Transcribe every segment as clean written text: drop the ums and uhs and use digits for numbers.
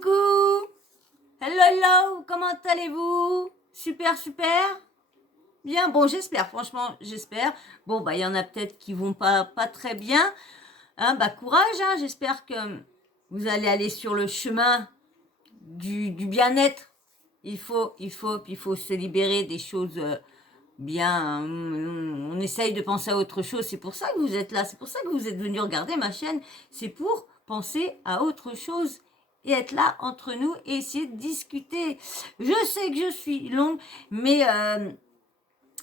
Coucou. Hello, hello. Comment allez-vous? Super, super. Bien, bon, j'espère, franchement, j'espère. Bon, bah, il y en a peut-être qui vont pas très bien. Hein, bah, courage, hein. J'espère que vous allez aller sur le chemin du bien-être. Il faut se libérer des choses bien. On essaye de penser à autre chose. C'est pour ça que vous êtes là. C'est pour ça que vous êtes venu regarder ma chaîne. C'est pour penser à autre chose et être là entre nous et essayer de discuter. Je sais que je suis longue, mais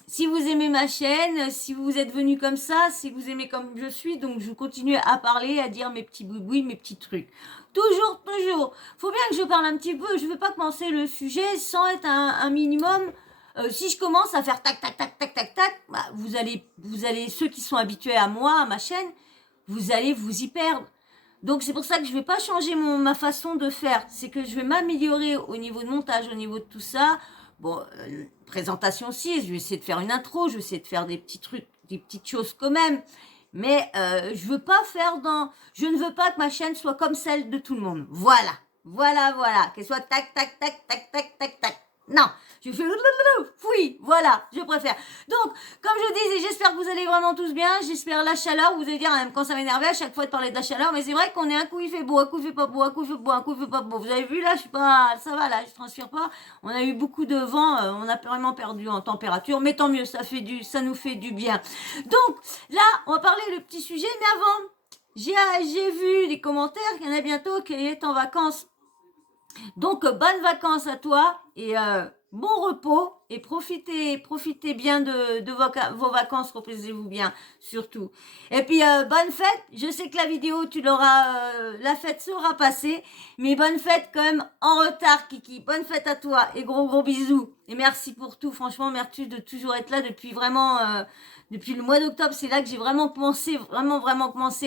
si vous aimez ma chaîne, si vous êtes venu comme ça, si vous aimez comme je suis, donc je continue à parler, à dire mes petits boubouis, mes petits trucs. Toujours, toujours. Faut bien que je parle un petit peu. Je veux pas commencer le sujet sans être un minimum. Si je commence à faire tac, tac, tac, tac, tac, tac, bah, vous allez, ceux qui sont habitués à moi, à ma chaîne, vous allez vous y perdre. Donc c'est pour ça que je vais pas changer ma façon de faire. C'est que je vais m'améliorer au niveau de montage, au niveau de tout ça. Bon, présentation aussi, je vais essayer de faire une intro, je vais essayer de faire des petits trucs, des petites choses quand même. Mais je veux pas je ne veux pas que ma chaîne soit comme celle de tout le monde. Voilà, voilà, qu'elle soit tac, tac, tac, tac, tac, tac, tac. Non, je fais oui, voilà, je préfère. Donc, comme je disais, j'espère que vous allez vraiment tous bien. J'espère la chaleur. Vous allez dire, même quand ça m'énervait à chaque fois de parler de la chaleur, mais c'est vrai qu'on est un coup il fait beau, un coup il fait pas beau, un coup il fait beau, un coup il fait pas beau. Vous avez vu là, je suis pas, ça va là, je transpire pas. On a eu beaucoup de vent, on a vraiment perdu en température, mais tant mieux, ça nous fait du bien. Donc là, on va parler le petit sujet, mais avant, j'ai vu les commentaires qu'il y en a bientôt qui est en vacances. Donc, bonnes vacances à toi et bon repos et profitez bien de vos vacances, reposez-vous bien surtout. Et puis, bonne fête. Je sais que la vidéo, la fête sera passée, mais bonne fête quand même en retard, Kiki. Bonne fête à toi et gros bisous. Et merci pour tout, franchement, merci de toujours être là depuis vraiment... depuis le mois d'octobre, c'est là que j'ai vraiment commencé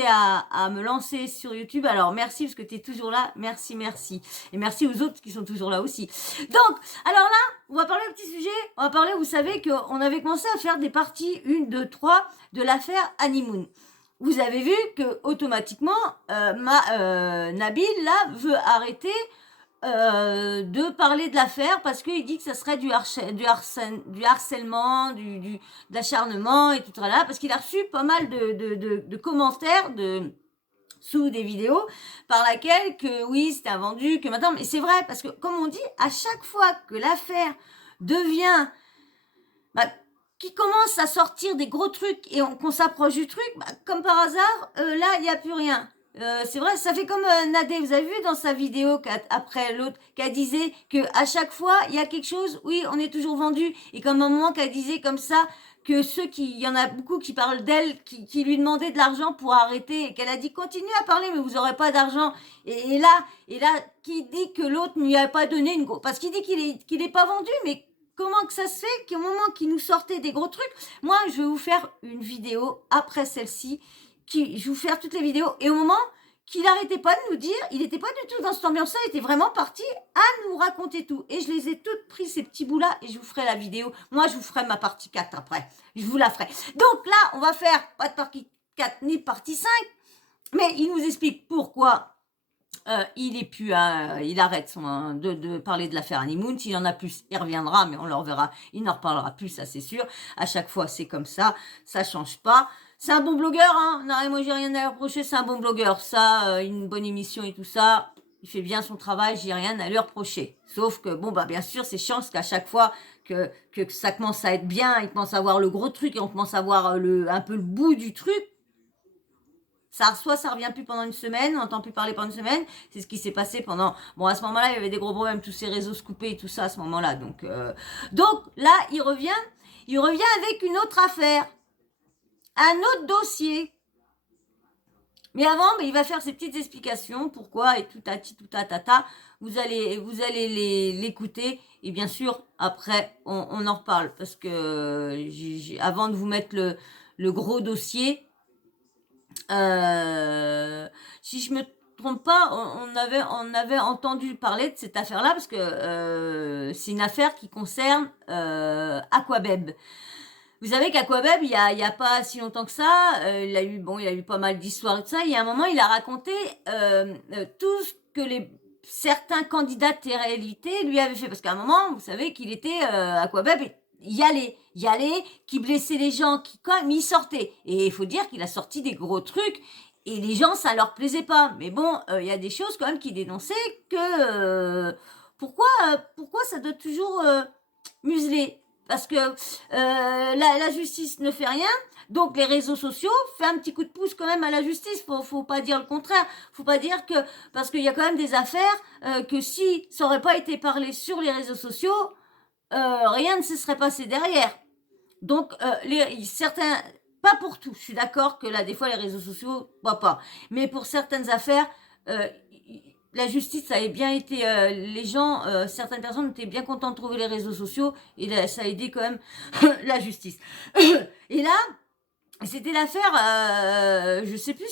à me lancer sur YouTube. Alors merci parce que tu es toujours là, merci. Et merci aux autres qui sont toujours là aussi. Donc, alors là, on va parler d'un petit sujet. On va parler, vous savez qu'on avait commencé à faire des parties 1, 2, 3 de l'affaire Honeymoon. Vous avez vu que automatiquement, Nabil là veut arrêter de parler de l'affaire parce qu'il dit que ça serait du harcèlement, de l'acharnement et tout ça là, parce qu'il a reçu pas mal de commentaires sous des vidéos par laquelle que oui c'était un vendu, que maintenant, mais c'est vrai parce que comme on dit, à chaque fois que l'affaire devient qui commence à sortir des gros trucs et qu'on s'approche du truc, comme par hasard, là, il n'y a plus rien. C'est vrai, ça fait comme Nadé, vous avez vu dans sa vidéo après l'autre, qu'elle disait que à chaque fois, il y a quelque chose, oui, on est toujours vendu, et comme un moment qu'elle disait comme ça, que il y en a beaucoup qui parlent d'elle, qui lui demandaient de l'argent pour arrêter, et qu'elle a dit, continuez à parler, mais vous n'aurez pas d'argent. Et là, qui dit que l'autre ne lui a pas donné une grosse, parce qu'il dit qu'il est pas vendu, mais comment que ça se fait qu'au moment qu'il nous sortait des gros trucs, moi, je vais vous faire une vidéo après celle-ci, je vais vous faire toutes les vidéos, et au moment qu'il n'arrêtait pas de nous dire, il n'était pas du tout dans cette ambiance-là, il était vraiment parti à nous raconter tout. Et je les ai toutes pris, ces petits bouts-là, et je vous ferai la vidéo. Moi, je vous ferai ma partie 4 après. Je vous la ferai. Donc là, on va faire pas de partie 4 ni de partie 5, mais il nous explique pourquoi il arrête de parler de l'affaire Honeymoon. S'il en a plus, il reviendra, mais on le reverra. Il n'en reparlera plus, ça c'est sûr. À chaque fois, c'est comme ça. Ça change pas. C'est un bon blogueur, hein. Non, moi, j'ai rien à lui reprocher. C'est un bon blogueur. Ça, une bonne émission et tout ça. Il fait bien son travail. J'ai rien à lui reprocher. Sauf que, bon, bien sûr, c'est chiant parce qu'à chaque fois que ça commence à être bien, il commence à voir le gros truc et on commence à voir un peu le bout du truc. Soit ça revient plus pendant une semaine, on n'entend plus parler pendant une semaine. C'est ce qui s'est passé pendant... Bon, à ce moment-là, il y avait des gros problèmes, tous ces réseaux se coupaient et tout ça à ce moment-là. Donc là, il revient avec une autre affaire, un autre dossier. Mais avant, il va faire ses petites explications, pourquoi et tout tata. Vous allez l'écouter et bien sûr, après, on en reparle. Parce que avant de vous mettre le gros dossier... si je me trompe pas, on avait entendu parler de cette affaire-là parce que c'est une affaire qui concerne Aquabeb. Vous savez qu'Aquabeb, il y a pas si longtemps que ça, il a eu pas mal d'histoires et tout ça. Il y a un moment, il a raconté tout ce que certains candidats de télé-réalité lui avaient fait. Parce qu'à un moment, vous savez qu'il était Aquabeb, y allait, qui blessait les gens, qui quand même, il sortait. Et il faut dire qu'il a sorti des gros trucs. Et les gens, ça leur plaisait pas. Mais bon, il y a des choses quand même qui dénonçaient que pourquoi ça doit toujours museler? Parce que la justice ne fait rien. Donc les réseaux sociaux font un petit coup de pouce quand même à la justice. Faut pas dire le contraire. Faut pas dire que parce qu'il y a quand même des affaires que si ça aurait pas été parlé sur les réseaux sociaux, rien ne se serait passé derrière. Donc certains, pas pour tout. Je suis d'accord que là des fois les réseaux sociaux, pas. Mais pour certaines affaires, la justice avait bien été, les gens, certaines personnes étaient bien contentes de trouver les réseaux sociaux et là, ça a aidé quand même la justice. Et là, c'était l'affaire, je sais plus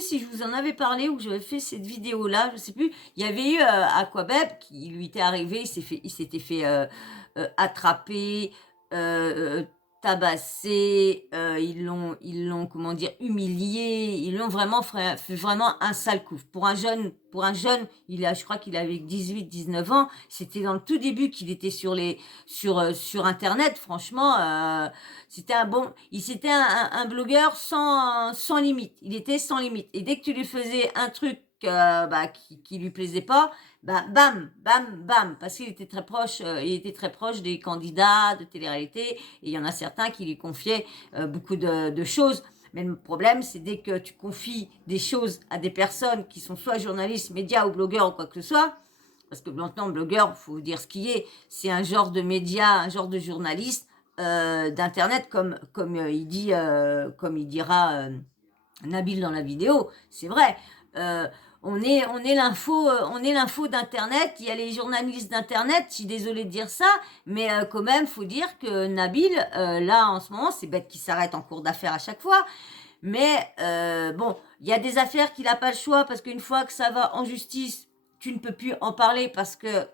si je vous en avais parlé ou que j'avais fait cette vidéo là, je sais plus. Il y avait eu Aquabeb qui lui était arrivé, il s'était fait attraper, tabassé, ils l'ont comment dire humilié, ils l'ont vraiment fait vraiment un sale coup. Pour un jeune, je crois qu'il avait 18-19 ans, c'était dans le tout début qu'il était sur internet, franchement c'était un blogueur sans limite. Il était sans limite. Et dès que tu lui faisais un truc qui lui plaisait pas, bam, parce qu'il était très proche des candidats de télé-réalité, et il y en a certains qui lui confiaient beaucoup de choses. Mais le problème, c'est dès que tu confies des choses à des personnes qui sont soit journalistes, médias ou blogueurs ou quoi que ce soit, parce que maintenant, blogueur, faut dire ce qui est, c'est un genre de média, un genre de journaliste d'internet, comme il dira Nabil dans la vidéo, c'est vrai. On est l'info d'internet. Il y a les journalistes d'internet. Je suis désolée de dire ça, mais quand même, faut dire que Nabil, là en ce moment, c'est bête qu'il s'arrête en cours d'affaires à chaque fois. Mais bon, il y a des affaires qu'il n'a pas le choix parce qu'une fois que ça va en justice, tu ne peux plus en parler parce que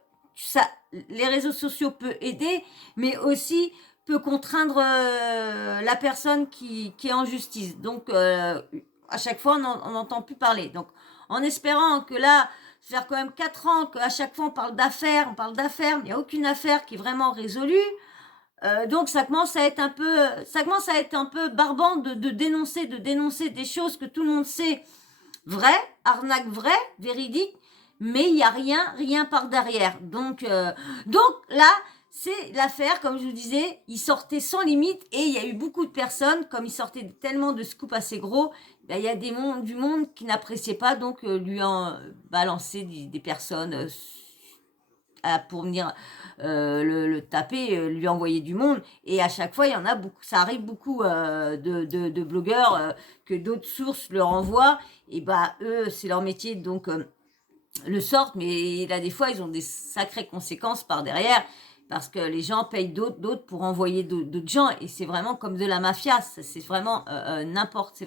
les réseaux sociaux peuvent aider, mais aussi peut contraindre la personne qui est en justice. Donc, à chaque fois, on n'entend plus parler. Donc, en espérant que là, ça fait quand même 4 ans qu'à chaque fois on parle d'affaires, mais il n'y a aucune affaire qui est vraiment résolue. Donc ça commence à être un peu barbant de dénoncer des choses que tout le monde sait vraies, arnaque vraie, véridique, mais il n'y a rien par derrière. Donc là, c'est l'affaire, comme je vous disais, il sortait sans limite et il y a eu beaucoup de personnes, comme il sortait tellement de scoops assez gros, il y a du monde qui n'appréciait pas, donc lui en balancer des personnes pour venir le taper, lui envoyer du monde. Et à chaque fois, il y en a beaucoup, ça arrive beaucoup de blogueurs que d'autres sources leur envoient. Et eux, c'est leur métier, donc le sortent. Mais là, des fois, ils ont des sacrées conséquences par derrière. Parce que les gens payent d'autres pour envoyer d'autres gens. Et c'est vraiment comme de la mafia. C'est vraiment n'importe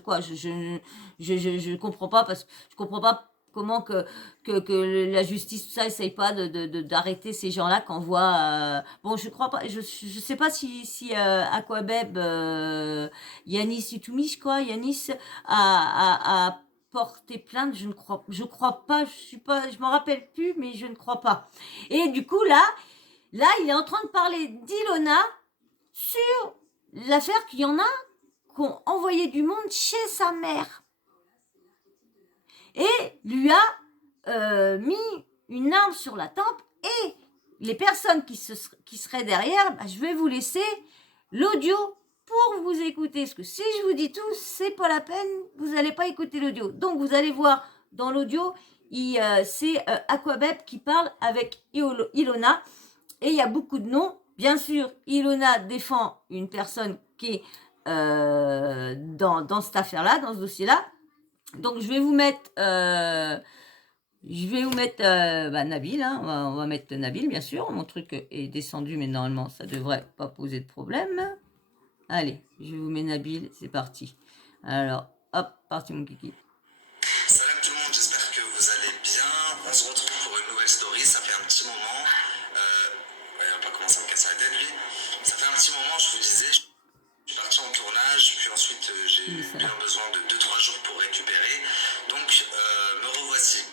quoi. Je comprends pas parce que je comprends pas comment que la justice, tout ça, essaye pas d'arrêter ces gens-là qu'on voit. Bon, je crois pas, je sais pas si Aquabeb, Yanis Utumi, je crois, Yanis a porté plainte, je crois pas, je m'en rappelle plus, mais je ne crois pas. Et du coup, là, il est en train de parler d'Ilona sur l'affaire qu'il y en a qui ont envoyé du monde chez sa mère. Et lui a mis une arme sur la tempe et les personnes qui seraient derrière, je vais vous laisser l'audio pour vous écouter. Parce que si je vous dis tout, c'est pas la peine, vous n'allez pas écouter l'audio. Donc vous allez voir dans l'audio, c'est Aquabeb qui parle avec Ilona et il y a beaucoup de noms. Bien sûr, Ilona défend une personne qui est dans cette affaire-là, dans ce dossier-là. Donc je vais vous mettre Nabil, hein. On va mettre Nabil, bien sûr. Mon truc est descendu, mais normalement, ça devrait pas poser de problème. Allez, je vous mets Nabil, c'est parti. Alors, hop, parti mon kiki. Salam tout le monde, j'espère que vous allez bien. On se retrouve pour une nouvelle story, ça fait un petit moment. Il va pas commencer à me casser la tête lui. Ça fait un petit moment, je vous disais, je suis parti en tournage, puis ensuite j'ai eu bien besoin de 2-3 jours pour récupérer. Donc me revoici.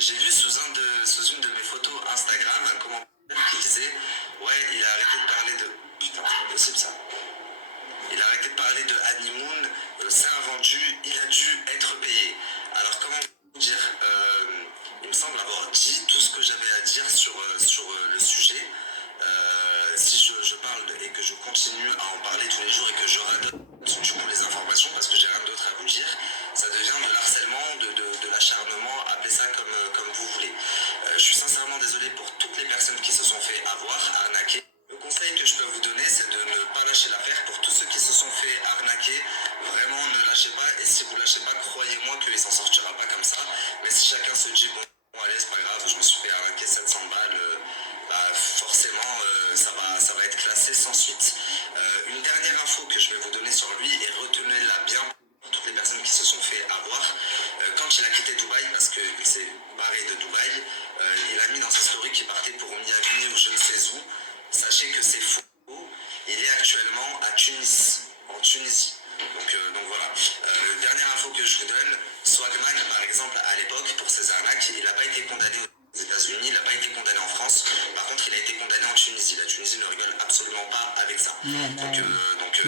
j'ai lu sous une de mes photos Instagram un commentaire qui disait ouais, il a arrêté de parler de. Putain, c'est pas possible ça. Il a arrêté de parler de honeymoon, c'est un vendu, il a dû être payé. Alors comment vous dire, il me semble avoir dit tout ce que j'avais à dire sur le sujet. Si je parle et que je continue à en parler tous les jours et que je radote du coup les informations parce que j'ai rien d'autre à vous dire, ça devient de l'harcèlement, de l'acharnement, appelez ça comme vous voulez. Je suis sincèrement désolé pour toutes les personnes qui se sont fait avoir, arnaquer. Le conseil que je peux vous donner, c'est de ne pas lâcher l'affaire. Pour tous ceux qui se sont fait arnaquer, vraiment ne lâchez pas. Et si vous lâchez pas, croyez-moi qu'il s'en sortira pas comme ça. Mais si chacun se dit, bon allez, c'est pas grave, je me suis fait arnaquer 700 balles, forcément, ça va être classé sans suite. Une dernière info que je vais vous donner sur lui, et retenez-la bien pour toutes les personnes qui se sont fait avoir. Quand il a quitté Dubaï, parce qu'il s'est barré de Dubaï, il a mis dans ses stories qu'il partait pour Miami ou je ne sais où. Sachez que c'est faux. Il est actuellement à Tunis, en Tunisie. Donc voilà. Dernière info que je vous donne, Swagman, par exemple, à l'époque, pour ses arnaques, il n'a pas été condamné aux États-Unis, il n'a pas été condamné en France. Par contre, il a été condamné en Tunisie. La Tunisie ne rigole absolument pas avec ça.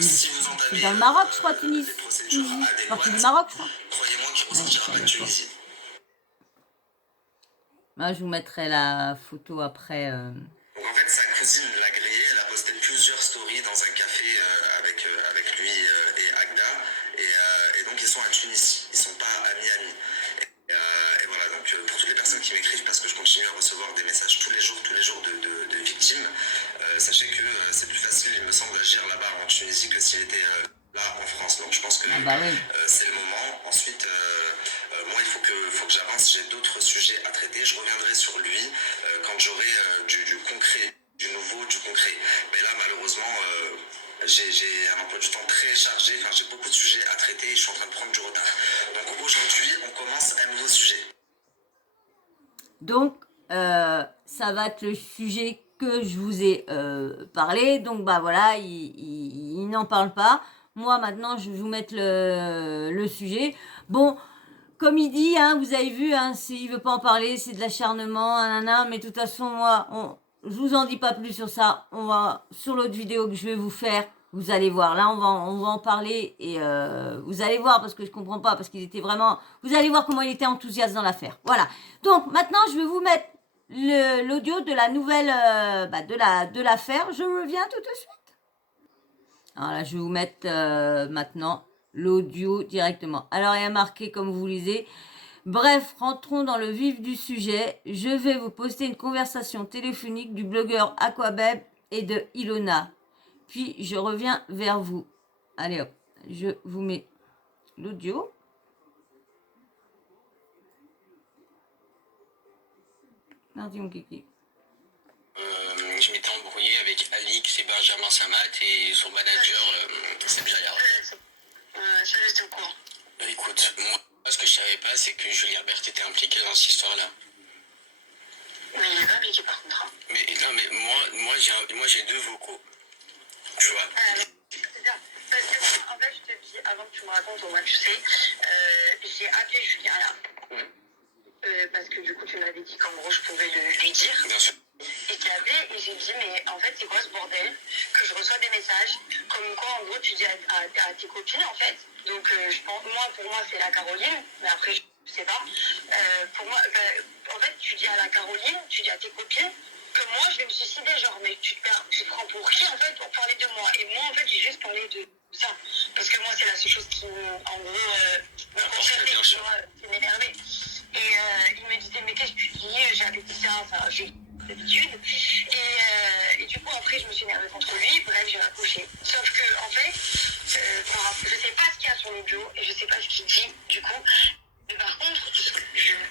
Si vous entamez dans le Maroc, je crois, Tunis. des procédures Partie du adéquates, Maroc, je crois. croyez-moi qu'il ne ressortira pas de Tunisie. Moi, je vous mettrai la photo après. Donc en fait, sa cousine l'a grillé, elle a posté plusieurs stories dans un café avec lui et Agda. Et donc ils sont à Tunis, ils sont pas à Miami. Et voilà, donc pour toutes les personnes qui m'écrivent, parce que je continue à recevoir des messages tous les jours de victimes, sachez que c'est plus facile, il me semble, d'agir là-bas en Tunisie que s'il était là en France. Donc je pense que c'est le moment. Ensuite, moi, il faut que j'avance, j'ai d'autres sujets à traiter. Je reviendrai sur lui quand j'aurai du concret, du nouveau, du concret. Mais là, malheureusement, j'ai un emploi du temps très chargé, enfin, j'ai beaucoup de sujets à traiter et je suis en train de prendre du retard. Donc aujourd'hui, on commence un nouveau sujet. Donc, ça va être le sujet que je vous ai parlé. Donc, bah voilà, il n'en parle pas. Moi, maintenant, je vais vous mettre le sujet. Bon, comme il dit, hein, vous avez vu, hein, s'il veut pas en parler, c'est de l'acharnement, nanana, mais de toute façon, moi, je vous en dis pas plus sur ça. On va, sur l'autre vidéo que je vais vous faire, vous allez voir. Là, on va en parler et vous allez voir parce que je comprends pas, parce qu'il était vraiment... Vous allez voir comment il était enthousiaste dans l'affaire. Voilà. Donc, maintenant, je vais vous mettre l'audio de la nouvelle, de l'affaire. Je reviens tout de suite. Alors là, je vais vous mettre maintenant l'audio directement. Alors, il y a marqué, comme vous lisez, bref, rentrons dans le vif du sujet. Je vais vous poster une conversation téléphonique du blogueur Aquabeb et de Ilona. Puis, je reviens vers vous. Allez hop, je vous mets l'audio. Mardi, mon kiki. Je m'étais embrouillé avec Alix et Benjamin Samat et son manager Seb Jayard. Ça reste au courant. Écoute, moi, ce que je savais pas, c'est que Julie Herbert était impliquée dans cette histoire-là. Mais il est pas impliqué par contrat. Mais non, mais moi j'ai deux vocaux. Tu vois. C'est ça. Parce que, en fait, je te dis, avant que tu me racontes, au moins tu sais, j'ai appelé Julien là. Parce que du coup, tu m'avais dit qu'en gros, je pouvais lui dire. Bien sûr. Et je l'avais, et j'ai dit, mais en fait, c'est quoi ce bordel? Que je reçois des messages, comme quoi, en gros, tu dis à tes copines, en fait. Donc, je pense, pour moi, c'est la Caroline, mais après, je sais pas. Pour moi, en fait, tu dis à la Caroline, tu dis à tes copines, que moi, je vais me suicider, genre, mais tu te prends pour qui, en fait, pour parler de moi? Et moi, en fait, j'ai juste parlé de ça. Parce que moi, c'est la seule chose qui, en gros, me concernait, tu vois, qui m'énervait. Et il me disait, mais qu'est-ce que tu dis? J'avais dit ça, enfin, j'ai d'habitude. Et du coup, après, je me suis énervée contre lui. Bref, j'ai raccroché. Sauf que, en fait, je sais pas ce qu'il y a sur l'audio et je sais pas ce qu'il dit, du coup. Mais par contre,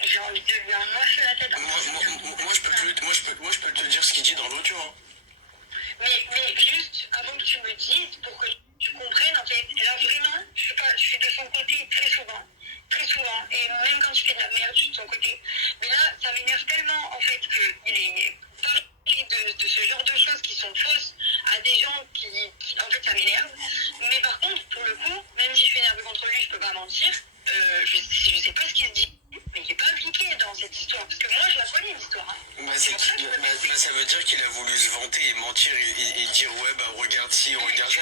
j'ai envie de lui arracher la tête. Moi, je peux te dire ce qu'il dit dans l'audio. Hein. Mais juste, avant que tu me dises, pour que tu comprennes, en fait, là, vraiment, je suis de son côté très souvent. Très souvent, et même quand tu fais de la merde, je suis de son côté. Mais là, ça m'énerve tellement, en fait, qu'il est parlé de ce genre de choses qui sont fausses à des gens qui en fait, ça m'énerve. Mais par contre, pour le coup, même si je suis énervée contre lui, je peux pas mentir, je sais pas ce qu'il se dit, mais il est pas impliqué dans cette histoire. l'histoire. Parce que moi, je la connais, l'histoire. Hein. Ça veut dire qu'il a voulu se vanter et mentir et dire ouais bah regarde ci, regarde ça.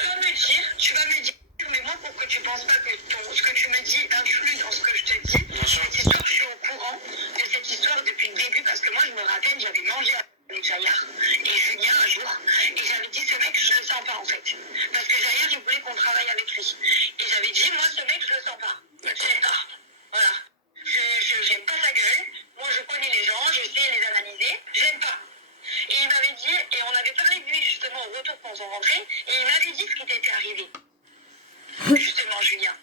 Tu vas me dire, mais moi pour que tu penses pas que ce que tu me dis influe dans ce que je te dis, cette histoire, je suis au courant de cette histoire depuis le début parce que moi je me rappelle, j'avais mangé avec Jaillard et Julien un jour et j'avais dit ce mec je le sens pas en fait. Parce que Jaillard il voulait qu'on travaille avec lui. Et j'avais dit moi ce mec je le sens pas. J'aime pas. Voilà. J'aime pas sa gueule. Moi je connais les gens, je sais les analyser. J'aime pas. Et il m'avait dit, et on avait parlé de lui justement au retour quand on rentrait, et il m'avait dit ce qui t'était arrivé. Justement, Julien.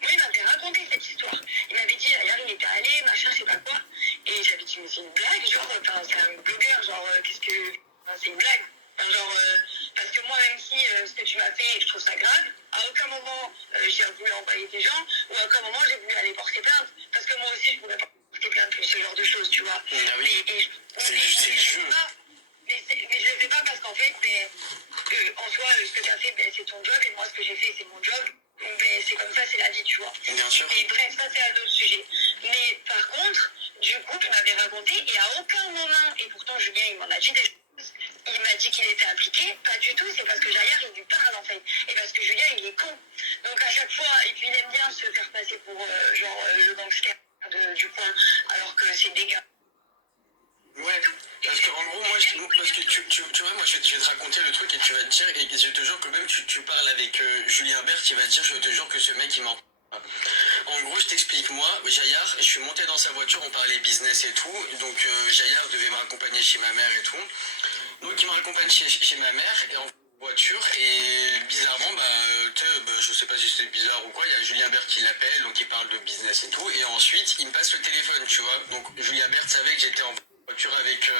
Moi, il m'avait raconté cette histoire. Il m'avait dit, hier, il était allé, machin, je sais pas quoi. Et j'avais dit, mais c'est une blague, genre, c'est un blogueur, genre, qu'est-ce que. C'est une blague. Parce que moi, même si ce que tu m'as fait, je trouve ça grave, à aucun moment j'ai voulu envoyer des gens, ou à aucun moment j'ai voulu aller porter plainte. Parce que moi aussi, je pouvais pas porter plainte pour ce genre de choses, tu vois. Ah oui. C'est le jeu. Mais je le fais pas parce qu'en fait, en soi, ce que tu as fait, c'est ton job, et moi, ce que j'ai fait, c'est mon job. C'est comme ça, c'est la vie, tu vois. Bien sûr. Et bref, ça, c'est un autre sujet. Mais par contre, du coup, tu m'avais raconté, et à aucun moment, et pourtant, Julien, il m'en a dit des choses, il m'a dit qu'il était impliqué, pas du tout, c'est parce que Jaillard, il lui parle, en fait. Et parce que Julien, il est con. Donc, à chaque fois, et puis il aime bien se faire passer pour, le gangster du coin, alors que c'est des gars. Ouais, parce qu'en gros, moi, parce que tu vois, moi, je vais te raconter le truc et tu vas te dire, et je te jure que même tu parles avec Julien Bert, il va te dire, je te jure que ce mec, il ment. En gros, je t'explique, moi, Jaillard, je suis monté dans sa voiture, on parlait business et tout, donc Jaillard devait me raccompagner chez ma mère et tout. Donc il me raccompagne chez ma mère et en voiture et bizarrement, je sais pas si c'était bizarre ou quoi, il y a Julien Bert qui l'appelle, donc il parle de business et tout, et ensuite il me passe le téléphone, tu vois. Donc Julien Bert savait que j'étais en voiture avec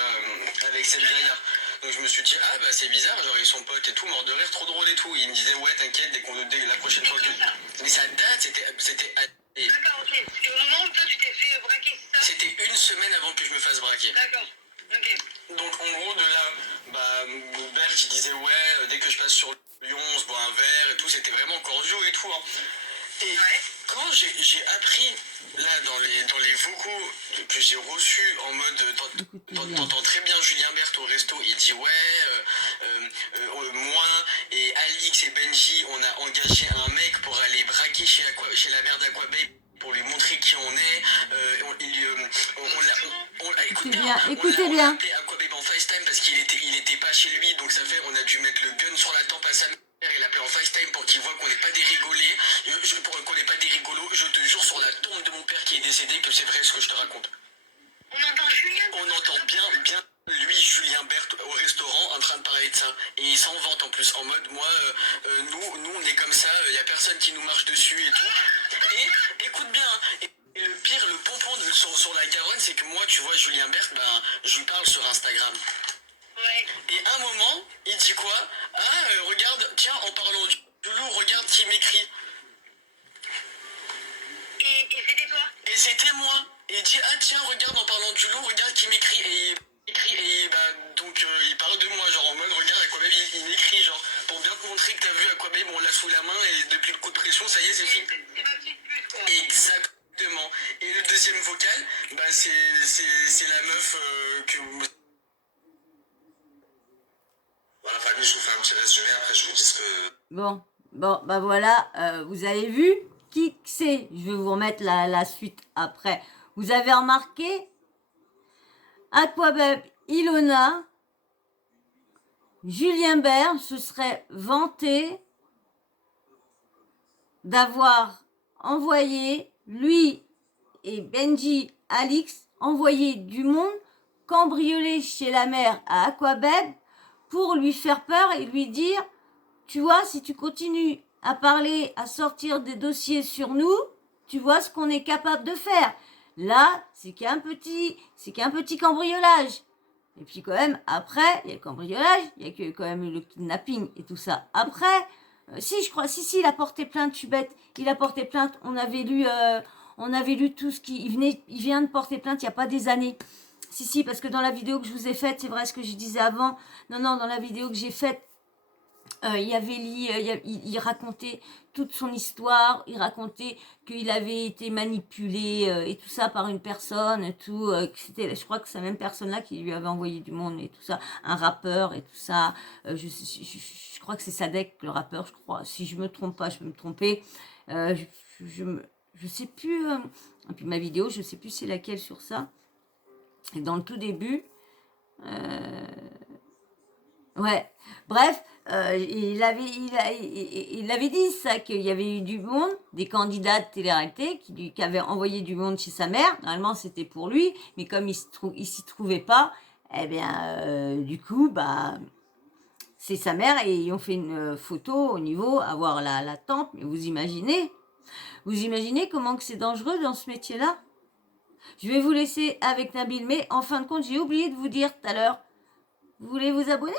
Seb Jaillard. Donc je me suis dit, ah bah c'est bizarre, genre ils sont potes et tout, mort de rire, trop drôle et tout. Il me disait, ouais t'inquiète, dès la prochaine fois que... Mais ça date, c'était... D'accord, ok. Parce qu'au moment où toi tu t'es fait braquer, c'est ça? C'était une semaine avant que je me fasse braquer. D'accord, ok. Donc en gros de là, Bert il disait ouais, dès que je passe sur Lyon, on se boit un verre et tout, c'était vraiment cordiaux et tout. Hein. Et quand j'ai appris là dans les vocaux que j'ai reçus en mode t'entends très bien Julien Bert au resto, il dit ouais, moi et Alix et Benji, on a engagé un mec pour aller braquer chez la mère d'Aquabay pour lui montrer qui on est. Écoutez bien. appelé Aquabay en FaceTime parce qu'il était pas chez lui, donc ça fait on a dû mettre le gun sur la tempe à sa mère et l'appeler en FaceTime pour qu'il voit qu'on n'est pas des rigolés, qu'on n'est pas des rigolos. Je te jure sur la tombe de mon père qui est décédé que c'est vrai ce que je te raconte. On entend Julien. On entend bien lui, Julien Bert, au restaurant en train de parler de ça. Et il s'en vante en plus, en mode moi, nous on est comme ça, il n'y a personne qui nous marche dessus et tout. Et écoute bien, et le pire, le pompon sur la Garonne, c'est que moi, tu vois, Julien Bert, je lui parle sur Instagram. Ouais. Et à un moment, il dit quoi? Regarde, tiens, en parlant du loup, regarde qui m'écrit. Et c'était toi? Et c'était moi. Et il dit, ah tiens, regarde, en parlant du loup, regarde qui m'écrit. Et il parle de moi, genre en mode, regarde, Aquabay, il écrit, genre, pour bien te montrer que t'as vu Aquabay, on l'a sous la main, et depuis le coup de pression, ça y est, c'est fini. C'est ma petite pute, quoi. Exactement. Et le deuxième vocal, c'est la meuf que... Voilà, famille, je vous fais un petit résumé, après je vous dis ce que... Bon, bah voilà, vous avez vu qui c'est? Je vais vous remettre la suite après. Vous avez remarqué Aquabay, Ilona, Julien Bert se serait vanté d'avoir envoyé, lui et Benji, Alix, envoyé du monde cambrioler chez la mère à Aquabay pour lui faire peur et lui dire, tu vois, si tu continues à parler, à sortir des dossiers sur nous, tu vois ce qu'on est capable de faire. Là, c'est qu'il y a un petit cambriolage. Et puis quand même, après, il y a le cambriolage, il y a quand même le kidnapping et tout ça. Après, si, il a porté plainte, tu bête, il a porté plainte, on avait lu tout ce qui... Il vient de porter plainte il n'y a pas des années. Si, parce que dans la vidéo que je vous ai faite, c'est vrai ce que je disais avant. Non, dans la vidéo que j'ai faite, il racontait toute son histoire, il racontait qu'il avait été manipulé et tout ça par une personne, et tout, je crois que c'est la même personne-là qui lui avait envoyé du monde et tout ça, un rappeur et tout ça. Je crois que c'est Sadek, le rappeur, je crois. Si je me trompe pas, je peux me tromper. Euh, je sais plus. Et puis ma vidéo, je sais plus c'est laquelle sur ça. Et dans le tout début. Ouais, bref, il avait dit ça, qu'il y avait eu du monde, des candidats de télé-réalité qui avaient envoyé du monde chez sa mère. Normalement, c'était pour lui, mais comme il s'y trouvait pas, eh bien, du coup, bah, c'est sa mère et ils ont fait une photo au niveau, à voir la tempe. Mais vous imaginez comment que c'est dangereux dans ce métier-là? Je vais vous laisser avec Nabil, mais en fin de compte, j'ai oublié de vous dire tout à l'heure, vous voulez vous abonner?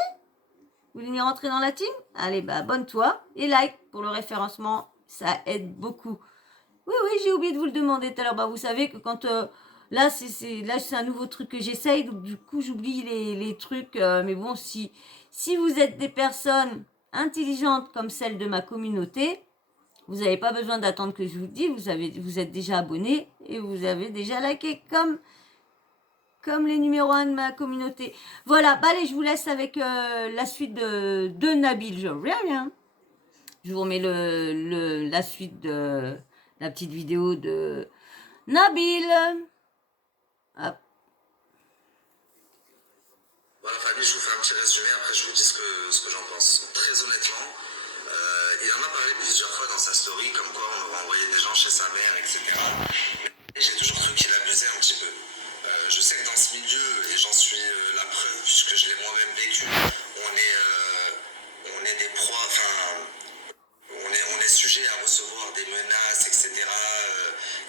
Vous voulez rentrer dans la team? Allez, bah abonne-toi et like pour le référencement, ça aide beaucoup. Oui, j'ai oublié de vous le demander tout à l'heure. Bah, vous savez que quand là, c'est un nouveau truc que j'essaye, donc du coup, j'oublie les trucs. Mais bon, si vous êtes des personnes intelligentes comme celle de ma communauté, vous n'avez pas besoin d'attendre que je vous le dise. Vous êtes déjà abonné et vous avez déjà liké comme les numéros 1 de ma communauté. Voilà, bah allez, je vous laisse avec la suite de Nabil. Je reviens. Je vous remets la suite de la petite vidéo de Nabil. Hop. Voilà famille, je vous fais un petit résumé, après je vous dis ce que j'en pense. Très honnêtement, il en a parlé plusieurs fois dans sa story, comme quoi on aurait envoyé des gens chez sa mère, etc. Et j'ai toujours cru qu'il abusait un petit peu. Je sais que dans ce milieu, et j'en suis la preuve puisque je l'ai moi-même vécu, on est des proies, enfin, on est sujet à recevoir des menaces, etc.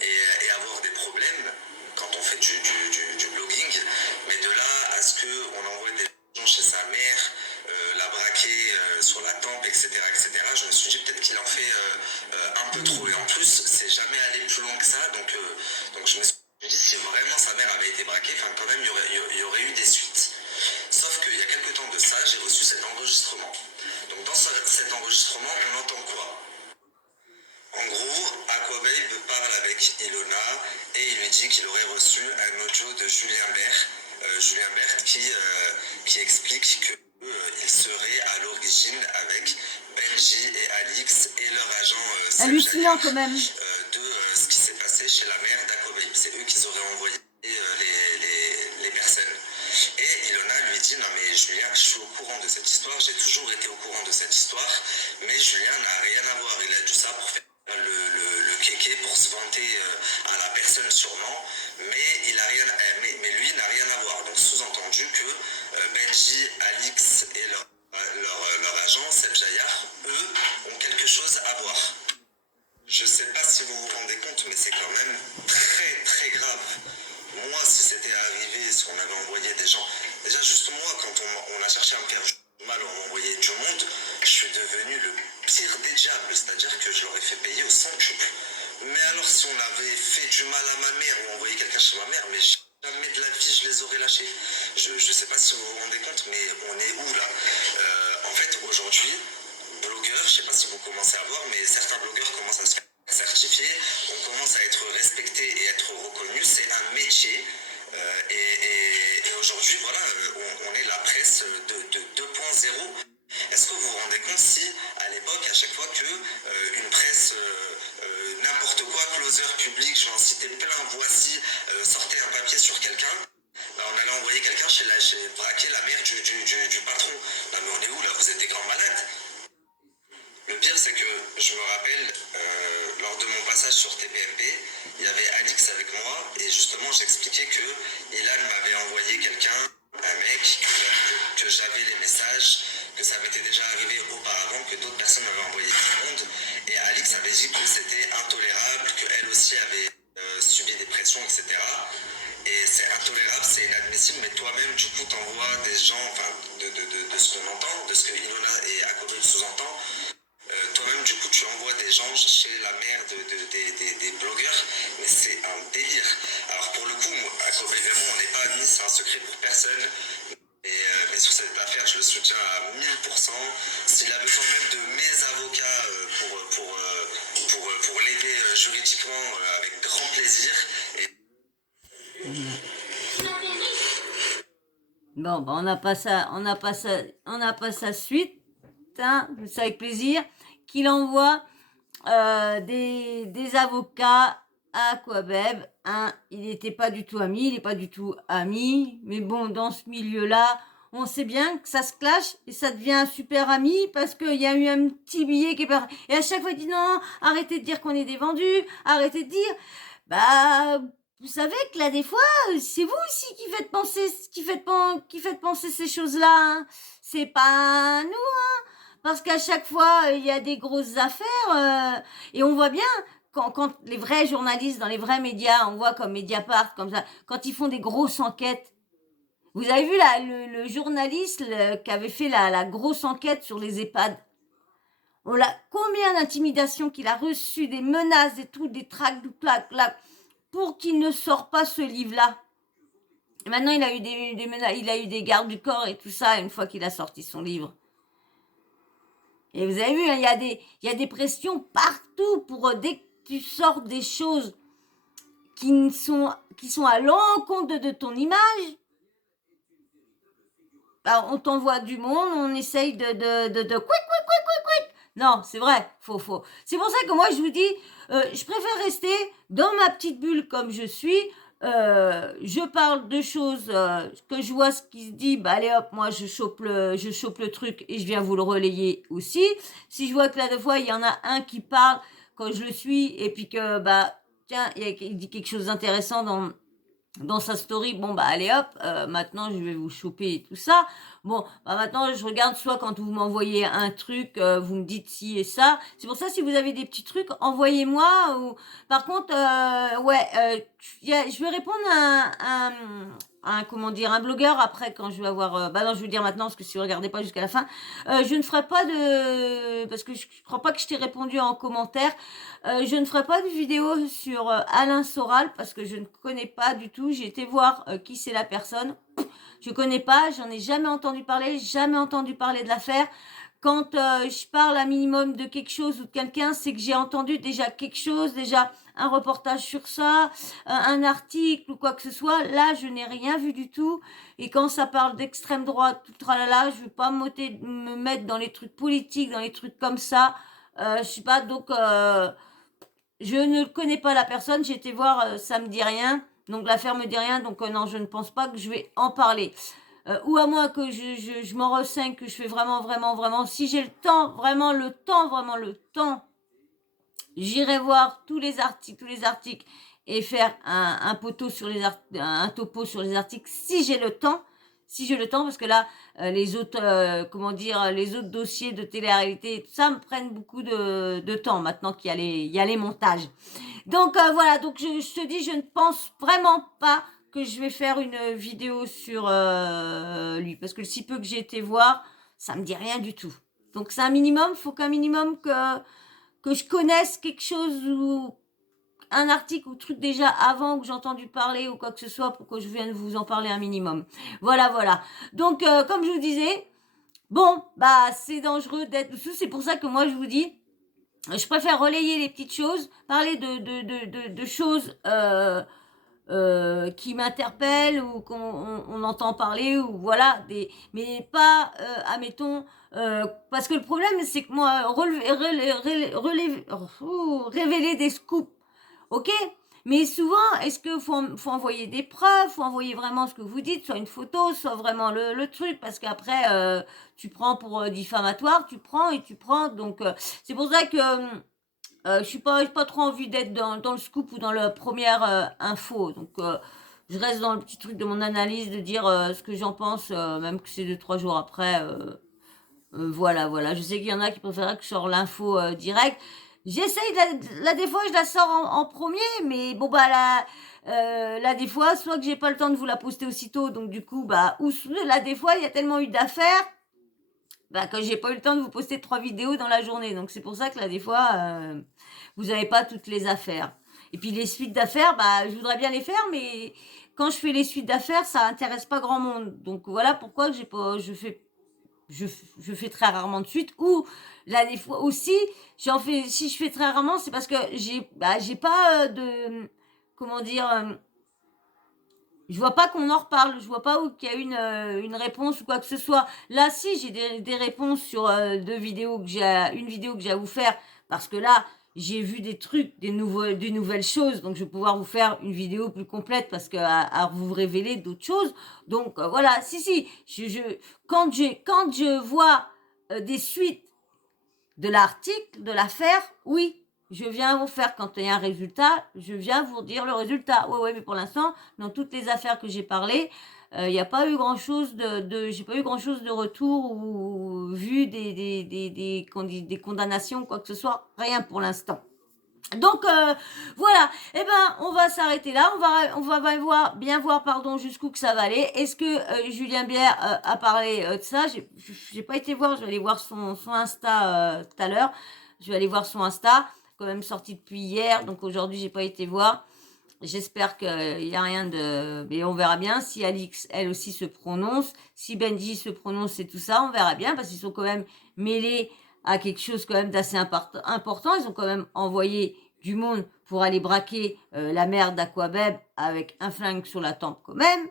Et avoir des problèmes quand on fait du blogging. Mais de là à ce qu'on envoie des gens chez sa mère, la braquer sur la tempe, etc., je me suis dit peut-être qu'il en fait un peu trop. Et en plus, c'est jamais allé plus loin que ça. Donc je me suis dit si vraiment sa mère avait été braquée, enfin quand même il y aurait eu des suites. Sauf qu'il y a quelques temps de ça, j'ai reçu cet enregistrement. Donc dans cet enregistrement, on entend quoi? En gros, Aquababe parle avec Ilona et il lui dit qu'il aurait reçu un audio de Julien Bert qui explique qu'il serait à l'origine avec Benji et Alix et leur agent hallucinant quand même de ce qui s'est passé chez la mère d'Aquababe. C'est eux qui auraient envoyé les personnes. Et Ilona lui dit non mais Julien, je suis au courant de cette histoire, j'ai toujours été au courant de cette histoire, mais Julien n'a rien à voir, il a dû ça pour faire le kéké pour se vanter à la personne sûrement, mais mais lui n'a rien à voir. Donc sous-entendu que Benji, Alix et leur agent, Seb Jayar, eux, ont quelque chose à voir. Je sais pas si vous vous rendez compte, mais c'est quand même très très grave. Moi, si c'était arrivé, si on avait envoyé des gens, déjà juste moi, quand on a cherché à me faire mal, on m'envoyait du monde, je suis devenu le pire des diables, c'est-à-dire que je l'aurais fait payer au centuple. Mais alors si on avait fait du mal à ma mère ou envoyé quelqu'un chez ma mère, mais jamais de la vie je les aurais lâchés. Je sais pas si vous vous rendez compte, mais on est où là? En fait, aujourd'hui, blogueurs, je sais pas si vous commencez à voir, mais certains blogueurs commencent à se faire certifier, on commence à être respecté et être reconnu, c'est un métier. Et aujourd'hui, voilà, on est la presse de 2.0. Est-ce que vous vous rendez compte si, à l'époque, à chaque fois que une presse, n'importe quoi, closer public, je vais en citer plein, voici, sortait un papier sur quelqu'un, bah, on allait envoyer quelqu'un chez braquer la mère du patron. Non mais on est où là? Vous êtes des grands malades. Le pire, c'est que je me rappelle, lors de mon passage sur TPMP, il y avait Alix avec moi, et justement, j'expliquais que Ilan m'avait envoyé quelqu'un, un mec, que j'avais les messages, que ça m'était déjà arrivé auparavant, que d'autres personnes m'avaient envoyé du monde, et Alix avait dit que c'était intolérable, qu'elle aussi avait subi des pressions, etc. Et c'est intolérable, c'est inadmissible, mais toi-même, du coup, t'envoies des gens, enfin, de ce qu'on entend, de ce que Ilona et Aquababe sous-entend, toi-même, du coup, tu envoies des gens chez la mère des blogueurs, mais c'est un délire. Alors, pour le coup, Aquababe et moi, on n'est pas amis, c'est un secret pour personne, mais Et sur cette affaire, je le soutiens à 1000%. S'il a besoin même de mes avocats pour l'aider juridiquement, avec grand plaisir. Et Bon, bah, on n'a pas sa suite, hein, c'est avec plaisir, qu'il envoie des avocats à Aquabeb, hein, il n'était pas du tout ami, il n'est pas du tout ami, mais bon, dans ce milieu-là, on sait bien que ça se clash et ça devient un super ami parce qu'il y a eu un petit billet qui est parti. Et à chaque fois, il dit non, arrêtez de dire qu'on est des vendus, arrêtez de dire, bah, vous savez que là, des fois, c'est vous aussi qui faites penser ces choses-là, hein. C'est pas nous, hein. Parce qu'à chaque fois, il y a des grosses affaires et on voit bien quand les vrais journalistes dans les vrais médias, on voit comme Mediapart, comme ça, quand ils font des grosses enquêtes. Vous avez vu là, le journaliste qui avait fait la grosse enquête sur les EHPAD. Combien d'intimidations qu'il a reçues, des menaces, des trucs, des tracts, là, pour qu'il ne sorte pas ce livre-là. Et maintenant, il a eu des menaces, il a eu des gardes du corps et tout ça une fois qu'il a sorti son livre. Et vous avez vu, hein, il y a des pressions partout pour dès que tu sors des choses qui sont à l'encontre de ton image, bah, on t'envoie du monde, on essaye de quick. Non, c'est vrai, faux. C'est pour ça que moi, je vous dis, je préfère rester dans ma petite bulle comme je suis. Je parle de choses que je vois ce qui se dit, bah allez hop, moi je chope le truc et je viens vous le relayer aussi. Si je vois que là deux fois il y en a un qui parle quand je le suis et puis que bah tiens il dit quelque chose d'intéressant dans sa story, bon bah allez hop, maintenant je vais vous choper et tout ça. Bon, bah maintenant je regarde soit quand vous m'envoyez un truc, vous me dites ci et ça. C'est pour ça si vous avez des petits trucs, envoyez-moi. Ou par contre, je vais répondre à un comment dire un blogueur après quand je vais avoir. Bah non, je vais dire maintenant parce que si vous regardez pas jusqu'à la fin, je ne ferai pas de parce que je crois pas que je t'ai répondu en commentaire. Je ne ferai pas de vidéo sur Alain Soral parce que je ne connais pas du tout. J'ai été voir qui c'est la personne. Je connais pas, j'en ai jamais entendu parler de l'affaire. Quand je parle un minimum de quelque chose ou de quelqu'un, c'est que j'ai entendu déjà quelque chose, déjà un reportage sur ça, un article ou quoi que ce soit. Là, je n'ai rien vu du tout. Et quand ça parle d'extrême droite, tout tralala, je veux pas me mettre dans les trucs politiques, dans les trucs comme ça. Je sais pas, donc je ne connais pas la personne. J'ai été voir, ça me dit rien. Donc l'affaire me dit rien, donc non, je ne pense pas que je vais en parler. Ou à moins que je m'en renseigne, que je fais vraiment, si j'ai le temps, vraiment le temps, j'irai voir tous les articles et faire un topo sur les articles si j'ai le temps, parce que là, les autres dossiers de télé-réalité et tout ça me prennent beaucoup de temps maintenant qu'il y a les montages. Donc voilà, donc je te dis, je ne pense vraiment pas que je vais faire une vidéo sur lui, parce que le si peu que j'ai été voir, ça me dit rien du tout. Donc c'est un minimum, faut qu'un minimum que je connaisse quelque chose ou un article ou truc déjà avant ou que j'ai entendu parler ou quoi que ce soit pour que je vienne vous en parler un minimum. Voilà. Donc comme je vous disais, bon, bah c'est dangereux d'être dessous, c'est pour ça que moi je vous dis, je préfère relayer les petites choses, parler de choses qui m'interpellent ou qu'on entend parler ou voilà, mais pas, admettons, parce que le problème c'est que moi, révéler des scoops, ok, mais souvent, est-ce que faut envoyer des preuves, faut envoyer vraiment ce que vous dites, soit une photo, soit vraiment le truc, parce qu'après, tu prends pour diffamatoire, tu prends, donc c'est pour ça que j'ai pas trop envie d'être dans le scoop ou dans la première info, donc je reste dans le petit truc de mon analyse, de dire ce que j'en pense, même que c'est 2-3 jours après, voilà. Je sais qu'il y en a qui préfèrent que je sorte l'info direct. J'essaye, là des fois je la sors en premier, mais bon bah là des fois, soit que j'ai pas le temps de vous la poster aussitôt, donc du coup, bah, ou là des fois il y a tellement eu d'affaires, bah, que j'ai pas eu le temps de vous poster 3 vidéos dans la journée. Donc c'est pour ça que là des fois, vous avez pas toutes les affaires. Et puis les suites d'affaires, bah, je voudrais bien les faire, mais quand je fais les suites d'affaires, ça intéresse pas grand monde. Donc voilà pourquoi je fais très rarement de suite. Ou là des fois aussi, si je fais très rarement, c'est parce que j'ai pas comment dire, je vois pas qu'on en reparle, je vois pas où qu'il y a une réponse ou quoi que ce soit. Là, si, j'ai des réponses sur une vidéo que j'ai à vous faire, parce que là, j'ai vu des trucs, des nouvelles choses, donc je vais pouvoir vous faire une vidéo plus complète parce que à vous révéler d'autres choses. Donc voilà, si, quand je vois des suites de l'article, de l'affaire, oui, je viens vous faire, quand il y a un résultat, je viens vous dire le résultat. Ouais, mais pour l'instant, dans toutes les affaires que j'ai parlé, il n'y a pas eu grand-chose j'ai pas eu grand-chose de retour ou vu des condamnations, quoi que ce soit, rien pour l'instant. Donc voilà, eh ben on va s'arrêter là, on va bien voir pardon jusqu'où que ça va aller. Est-ce que Julien Bière a parlé de ça? J'ai pas été voir, je vais aller voir son Insta tout à l'heure. Je vais aller voir son Insta, quand même sorti depuis hier, donc aujourd'hui j'ai pas été voir. J'espère qu'il y a rien de, mais on verra bien si Alix elle aussi se prononce, si Benji se prononce et tout ça, on verra bien parce qu'ils sont quand même mêlés à quelque chose quand même d'assez important. Ils ont quand même envoyé du monde pour aller braquer la mère d'Aquabeb avec un flingue sur la tempe quand même.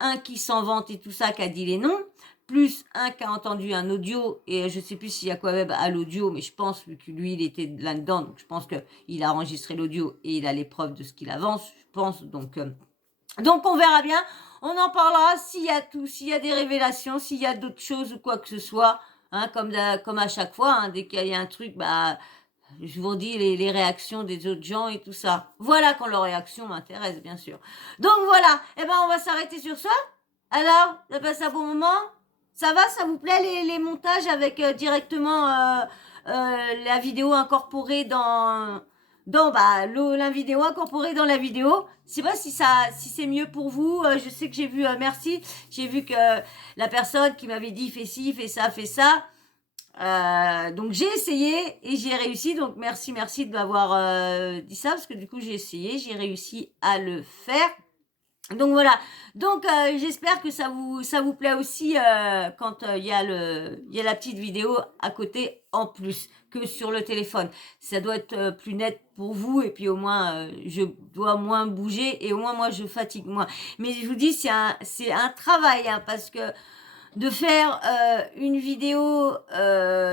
Un qui s'en vante et tout ça, qui a dit les noms, plus un qui a entendu un audio, et je sais plus si Aquabeb a l'audio, mais je pense, vu que lui, il était là-dedans, donc je pense qu'il a enregistré l'audio et il a les preuves de ce qu'il avance, je pense, donc on verra bien, on en parlera s'il y a des révélations, s'il y a d'autres choses ou quoi que ce soit, hein, comme à chaque fois, hein, dès qu'il y a un truc, bah, je vous dis les réactions des autres gens et tout ça. Voilà quand leurs réactions m'intéressent, bien sûr. Donc voilà, eh ben on va s'arrêter sur ça. Alors, vous avez passé un bon moment? Ça va, ça vous plaît les montages avec directement la vidéo incorporée dans la vidéo incorporée dans la vidéo. Je sais pas si c'est mieux pour vous. Je sais que j'ai vu, merci, j'ai vu que la personne qui m'avait dit fais ci, fais ça, fais ça. Donc j'ai essayé et j'ai réussi, donc merci de m'avoir dit ça parce que du coup j'ai essayé, j'ai réussi à le faire. Donc voilà, donc j'espère que ça vous plaît aussi quand il y a la petite vidéo à côté en plus que sur le téléphone. Ça doit être plus net pour vous et puis au moins je dois moins bouger et au moins moi je fatigue moins. Mais je vous dis c'est un travail hein, parce que de faire une vidéo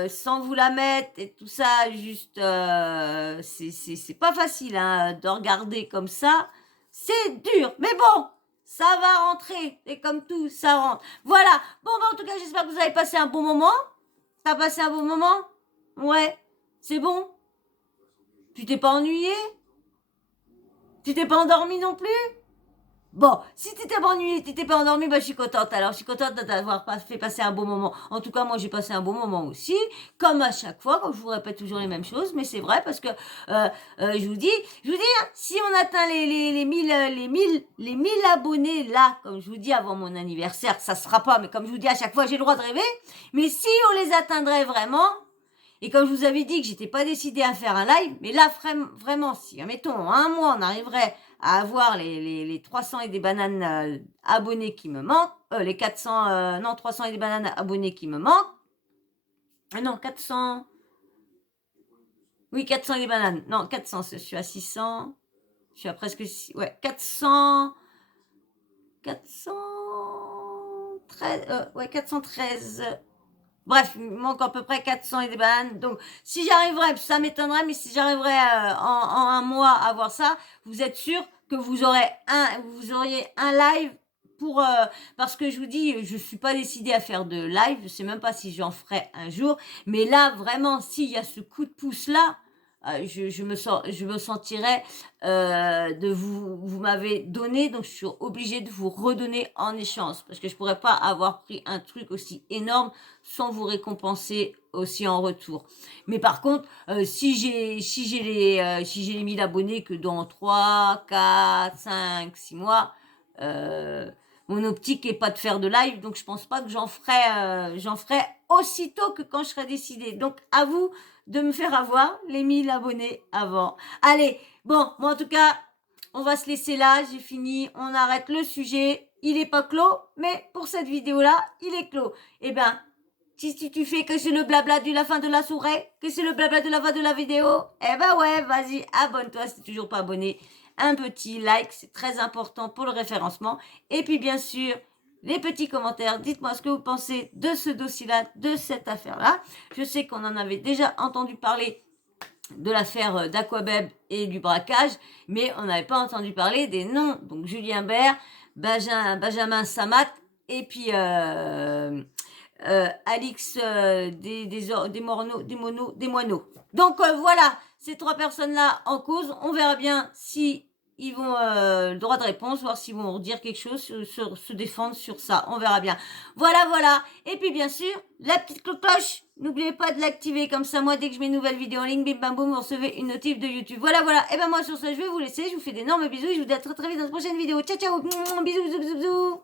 sans vous la mettre et tout ça, juste, c'est pas facile hein, de regarder comme ça. C'est dur, mais bon, ça va rentrer. Et comme tout, ça rentre. Voilà. Bon, bah, en tout cas, j'espère que vous avez passé un bon moment. T'as passé un bon moment? Ouais. C'est bon? Tu t'es pas ennuyé? Tu t'es pas endormi non plus? Bon, si tu t'es pas ennuyé, tu t'es pas endormi, bah je suis contente. Alors, je suis contente d'avoir fait passer un bon moment. En tout cas, moi, j'ai passé un bon moment aussi, comme à chaque fois, comme je vous répète toujours les mêmes choses, mais c'est vrai parce que je vous dis, hein, si on atteint les 1000 abonnés là, comme je vous dis avant mon anniversaire, ça sera pas, mais comme je vous dis à chaque fois, j'ai le droit de rêver. Mais si on les atteindrait vraiment, et comme je vous avais dit que j'étais pas décidée à faire un live, mais là, vraiment, si, mettons, en un mois, on arriverait à avoir les 300 et des bananes abonnés qui me manquent, les 400, non, 300 et des bananes abonnés qui me manquent, non, 400, oui, 400 et des bananes, non, 400, je suis à 600, je suis à presque, ouais, 413, bref, il me manque à peu près 400 et des bananes. Donc, si j'arriverais, ça m'étonnerait, mais si j'arriverais en un mois à avoir ça, vous êtes sûr que vous auriez un live pour... parce que je vous dis, je suis pas décidée à faire de live. Je sais même pas si j'en ferai un jour. Mais là, vraiment, s'il y a ce coup de pouce-là, je me sentirais de vous m'avez donné, donc je suis obligée de vous redonner en échange parce que je pourrais pas avoir pris un truc aussi énorme sans vous récompenser aussi en retour. Mais par contre, si j'ai les 1000 abonnés que dans 3, 4, 5, 6 mois, mon optique est pas de faire de live, donc je pense pas que j'en ferai aussitôt que quand je serai décidée. Donc à vous de me faire avoir les 1000 abonnés avant. Allez, bon, moi en tout cas, on va se laisser là, j'ai fini, on arrête le sujet. Il n'est pas clos, mais pour cette vidéo-là, il est clos. Eh ben, si tu fais que c'est le blabla de la fin de la soirée, que c'est le blabla de la fin de la vidéo, eh ben ouais, vas-y, abonne-toi si t'es toujours pas abonné. Un petit like, c'est très important pour le référencement. Et puis bien sûr, les petits commentaires, dites-moi ce que vous pensez de ce dossier-là, de cette affaire-là. Je sais qu'on en avait déjà entendu parler de l'affaire d'Aquabeb et du braquage, mais on n'avait pas entendu parler des noms. Donc Julien Bert, Benjamin Samat et puis Alix des Moineaux. Donc voilà, ces 3 personnes-là en cause. On verra bien si ils vont le droit de réponse, voir s'ils vont dire quelque chose, se défendre sur ça. On verra bien. Voilà. Et puis bien sûr, la petite cloche. N'oubliez pas de l'activer, comme ça, moi, dès que je mets une nouvelle vidéo en ligne, bim bam boum, vous recevez une notif de YouTube. Voilà. Et ben moi, sur ça, je vais vous laisser. Je vous fais d'énormes bisous. Je vous dis à très très vite dans une prochaine vidéo. Ciao. Bisous.